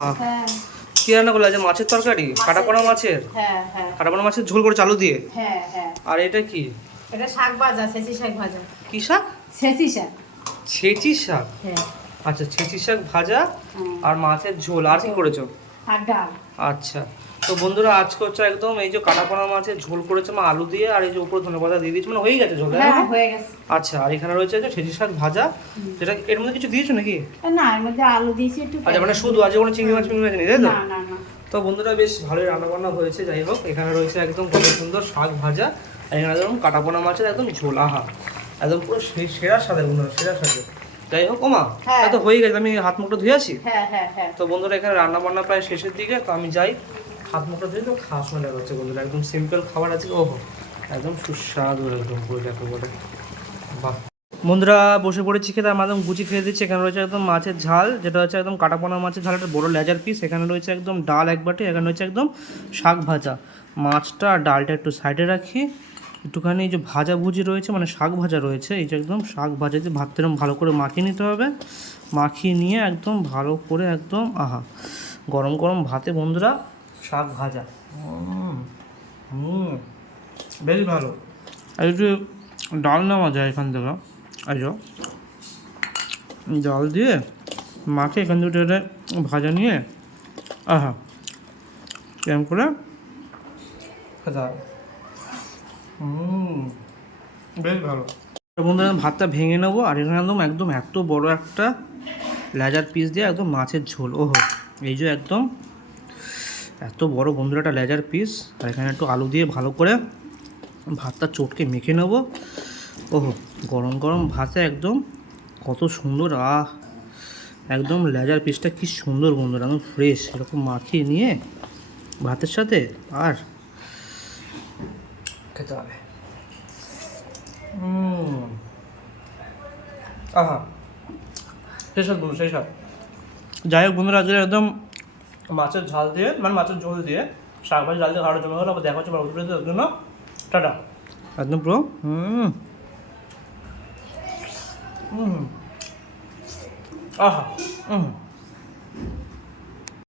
হ্যাঁ কি রান্না করলে? আজ মাছের তরকারি, কাটাপোনা মাছের। হ্যাঁ হ্যাঁ কাটাপোনা মাছের ঝোল করে চালু দিয়ে। হ্যাঁ হ্যাঁ আর এটা কি? এটা শাক ভাজা, ছেঁচি শাক ভাজা। কি শাক? ছেঁচি শাক। ছেঁচি শাক। হ্যাঁ আচ্ছা, ছেঁচি শাক ভাজা আর মাছের ঝোল। আর কি করেছো? আর ডাল। আচ্ছা, তো বন্ধুরা আজকে হচ্ছে একদম এই যে কাটাপোনা মাছের ঝোল করেছে মা আলু দিয়ে, আর এই যে উপরে ধনেপাতা দিয়ে দিয়েছে, মানে হয়ে গেছে ঝোল। হ্যাঁ হয়ে গেছে। আচ্ছা, আর এখানে রয়েছে যে ছেঁচি শাক ভাজা, যেটা এর মধ্যে কিছু দিয়েছো নাকি? না, এর মধ্যে আলু দিয়েছি একটু। আচ্ছা, মানে শুধু আজ কোনো চিংড়ি মাছ নেই, তাই তো? না না না। তো বন্ধুরা বেশ ভালোই রান্না বান্না হয়েছে। যাই হোক, এখানে রয়েছে একদম কত সুন্দর শাক ভাজা, আর এখানে একদম কাটাপোনা মাছের একদম ঝোল। আহা, একদম পুরো সেরা স্বাদের বন্ধুরা, সেরা স্বাদের। যাই হোক ওমা, তো হয়ে গেছে, আমি হাত মুখটা ধুয়ে আসি। হ্যাঁ হ্যাঁ হ্যাঁ। তো বন্ধুরা এখানে রান্না বান্না প্রায় শেষের দিকে, তো আমি যাই হাত মুখটা ধুয়ে। তো খাওয়ার সময় দেখা হচ্ছে বন্ধুরা, একদম সিম্পল খাবার আছে। ওহো, একদম সুস্বাদু একদম পুরো দেখো বলে। বাহ বন্ধুরা, বসে পড়েছি খেতে। আমার একদম গুচি খেয়ে দিচ্ছি। এখানে রয়েছে একদম মাছের ঝাল, যেটা হচ্ছে একদম কাটাপোনা মাছের ঝাল, একটা বড়ো লেজার পিস। এখানে রয়েছে একদম ডাল এক বাটি, এখানে রয়েছে একদম শাক ভাজা। মাছটা আর ডালটা একটু সাইডে রাখি, একটুখানি এই যে ভাজা ভুজি রয়েছে, মানে শাক ভাজা রয়েছে। এই যে একদম শাক ভাজা দিয়ে ভাতটা এরকম ভালো করে মাখিয়ে নিতে হবে। মাখিয়ে নিয়ে একদম ভালো করে একদম আহা, গরম গরম ভাতে বন্ধুরা শাক ভাজা। বেশ ভালো। আর একটু ডাল নেওয়া যায় এখান থেকে। আচ্ছা, জল দিয়ে মাকে এখান থেকে ভাজা নিয়ে আহা কেমন করে খেতে হবে। বেশ ভালো। বন্ধুরা ভাতটা ভেঙে নেবো, আর এখানে একদম একদম এত বড় একটা লেজার পিস দিয়ে একদম মাছের ঝোল। ওহো, এই যে একদম এত বড় বন্ধুরা একটা লেজার পিস, আর এখানে একটু আলু দিয়ে ভালো করে ভাতটা চটকে মেখে নেবো। ওহো, গরম গরম ভাতে একদম কত সুন্দর। একদম লেজার পিসটা কি সুন্দর বন্ধুরা, একদম ফ্রেশ। এরকম মাখিয়ে নিয়ে ভাতের সাথে আর খেতে হবে। আহা, সেই সব বন্ধু, সেই সব। যাই হোক বন্ধুরা, আজকে একদম মাছের ঝাল দিয়ে, মানে মাছের ঝোল দিয়ে শাক ভাজি ডাল দিয়ে খাওয়ার জন্য হলো। আবার দেখা হচ্ছে তার জন্য টাটা। একদম পুরো আহা